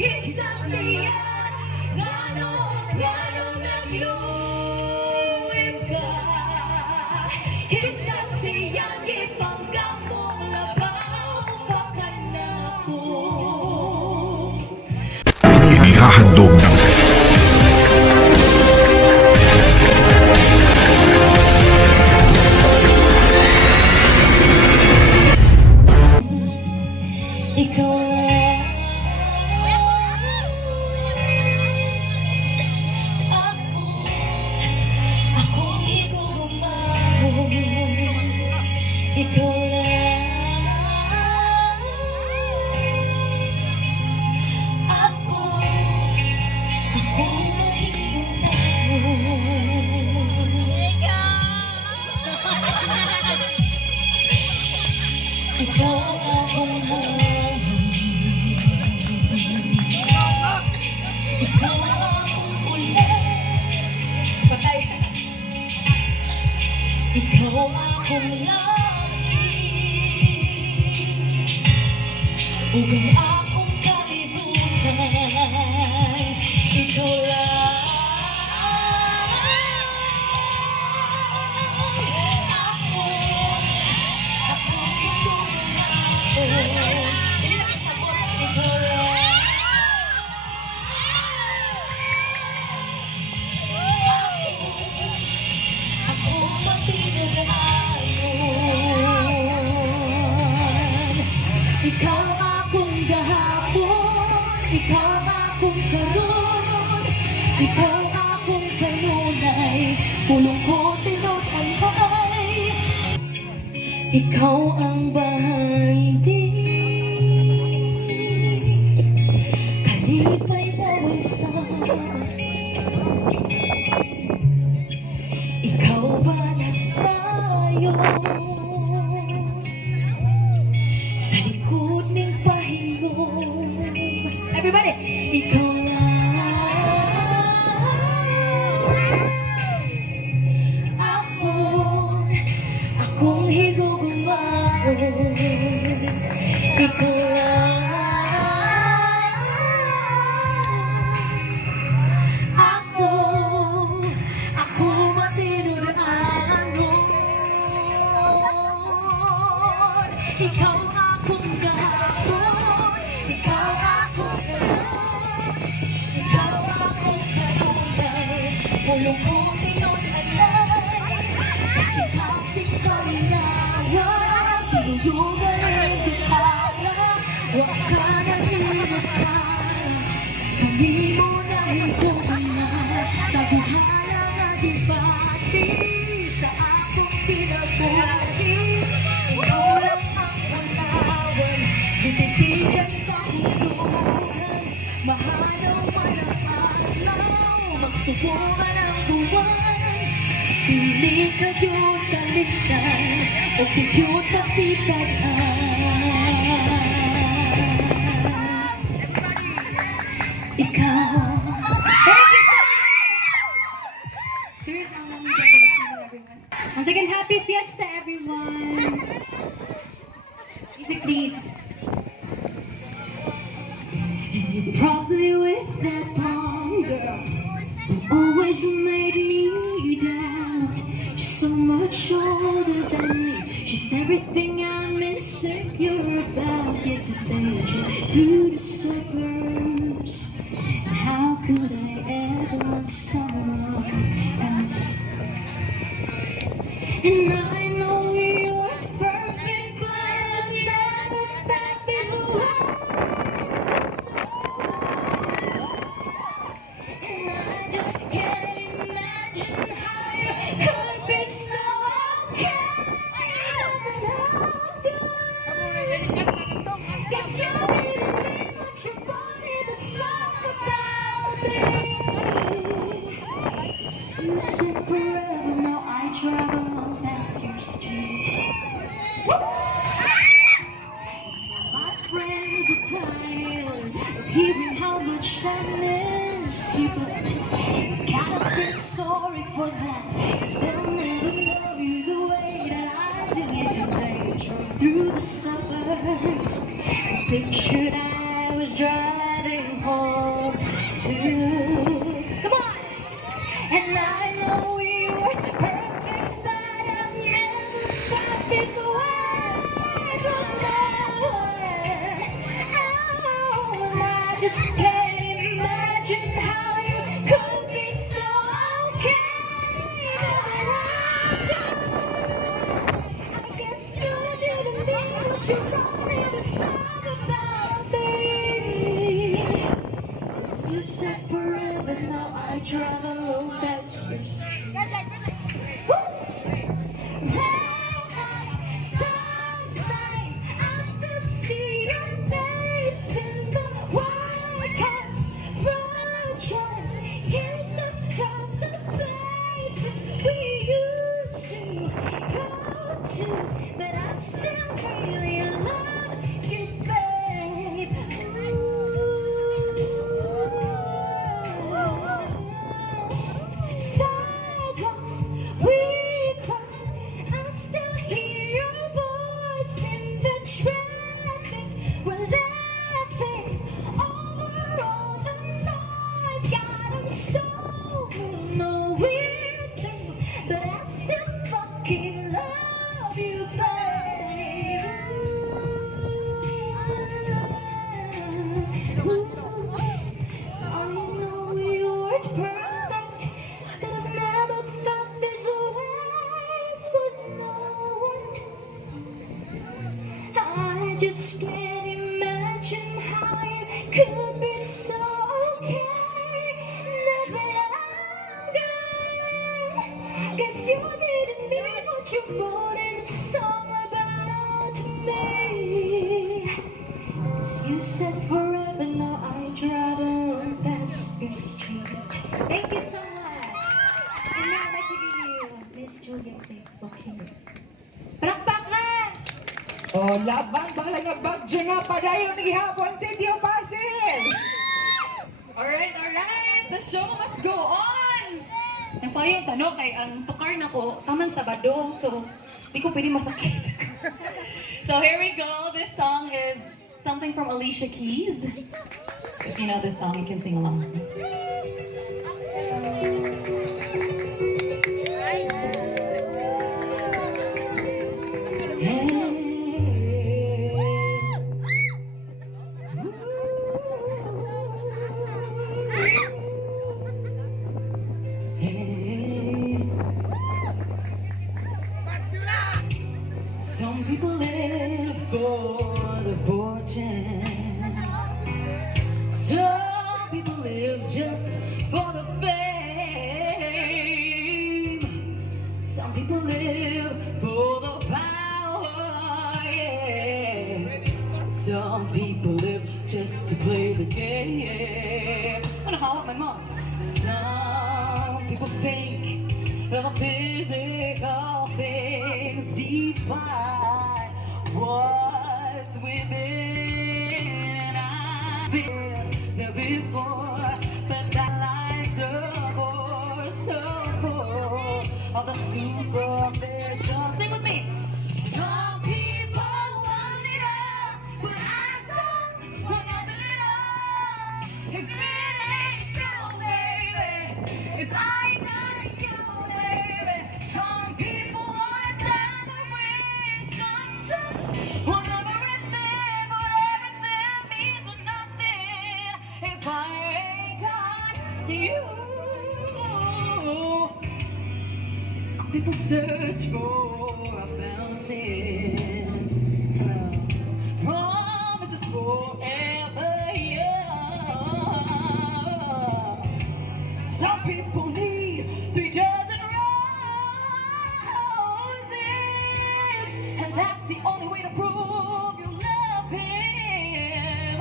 Visayan, ngano nagluwim ka. Visayan, ipanggap mong labaw pa ka na ko. Inihahandog ng ikaw lang akong igugumaw. Ikaw lang akong mahihintay. Ikaw akong ikaw akong ulit. Patay. Ikaw akong langit. Ugang akong kalibutan. Ikaw lang. Akong igugumaw. Hindi na kasabot. Ikaw lang. Ikaw akong gahapon, ikaw akong karon, ikaw akong kanunay, pulong ko tinutangkay. Ikaw ang bahandi, kalipay nawasan. Ikaw ba nasayo sa likod ng pahiyong? Everybody! Ikaw lang akong higugumaw. Ikaw lang ako matinuraanon. Ikaw akong gahapon, ikaw akong karon, ikaw akong kanunay, pulong kong tinutangkay. Kasing-kasing kalingawan, tinuyugan ang dukala, huwag ka nang iwasan. Kami mo na higuguman, tabuhan ang adibati sa akong pinabuhay. Ikaw lang ang unawan, tititigan sa kulungan, mahalaw man ang adlaw, magsubukan ang buwan. Pili ka yun kaligtan, o tigyot pasipagan. Ikaw. Thank you so much! Serious, ang namin everyone. Once again, happy fiesta, everyone! Music, please. Probably with that blonde girl who always made me doubt. She's so much older than me. She's everything I'm insecure about. Yet today I drove through the suburbs. And how could I ever love someone else? And I know you weren't perfect, but I've never felt this way. And I just can't imagine how you could be so okay. Guess you didn't mean what you wanted to talk about me. You said forever, now I drive along past your street. My friends are tired of hearing how much I miss you, but kind of feel sorry for that, 'cause they'll never know you the way that I do. Yet today I drove through the suburbs and pictured I was driving home. Come on! And I know you were perfect, but I've never felt this way before. Oh, and I just can't imagine how you could be so okay. I guess you didn't mean what you wrote in the song about me. You said forever, now I travel past your street. Red stars, signs, I still see your face in the white cats, front. Here's the kind of places we used to go to, but I still really love you, babe. Sidewalks we cross, I still hear your voice in the traffic. We're laughing over all the noise. God, I'm so no weird thing, but I still fucking love you, babe. I know you weren't perfect, but I've never felt this way with no one. I just can't imagine how you could be so okay. Now that I'm gone, guess you didn't mean what you wrote in the song about me. 'Cause you said forever, now I travel past your street. Thank you so much. And now I'd like to give you Miss Juliet Booking. Palakpakan! Oh, labang bala nga bagyo nga padayon ni Hapon City o Pasil! Alright. The show must go on! Nagpayong tanong kay ang tukar na ko, tamang Sabado, so di ko pwede masakit. So here we go. This song is something from Alicia Keys. So if you know this song, you can sing along. Some people live for the fortune. Some people live just for the fame. Some people live for the power, yeah. Some people live just to play the game. Ano hawak my mom? Some people think the physical things define what's within. I've been there before, but that life's a bore so full of the superficial. Sing with me. Some people want it all, but I don't want it all. If it ain't you, baby, if I got you, baby. Some people want diamond rings, some just want everything, but everything means nothing if I ain't got you. Some people search for a fountain, promises forever young. Some people need 3 dozen roses, and that's the only way to prove you love him.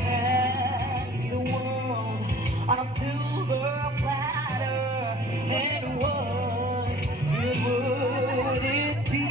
And the world on a silver platter, and what would it be?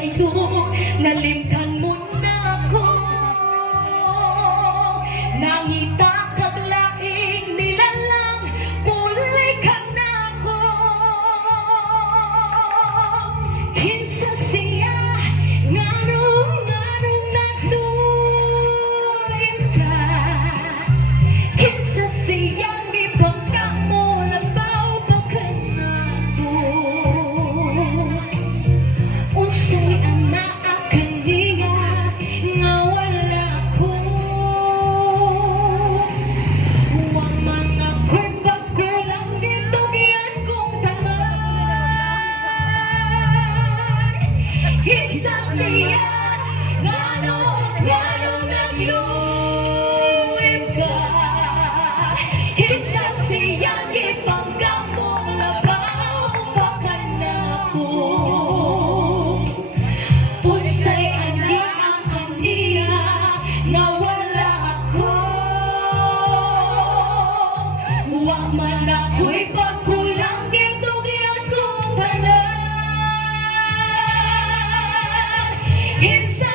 ganito, nalimtan mo na ako. Nangita kaglaing nilalang, puli ka na ako. Kinsa siya, nganong nagluin ka. Kinsa siyang ibangka mo, nabaw-baw ka na ako. Unsay ang naakan niya, nga wala ko. Huwag man ako'y pagkulang dito, giyan kong tanan. Kinsa siya, nganong nagluin ka. Kinsa siyang ibangka mo, nabaw-baw ka na ako. Unsay anya ang kaniya, nga wala ako. Huwag man ako'y pagkulang dito, giyan kong tanan. Kinsa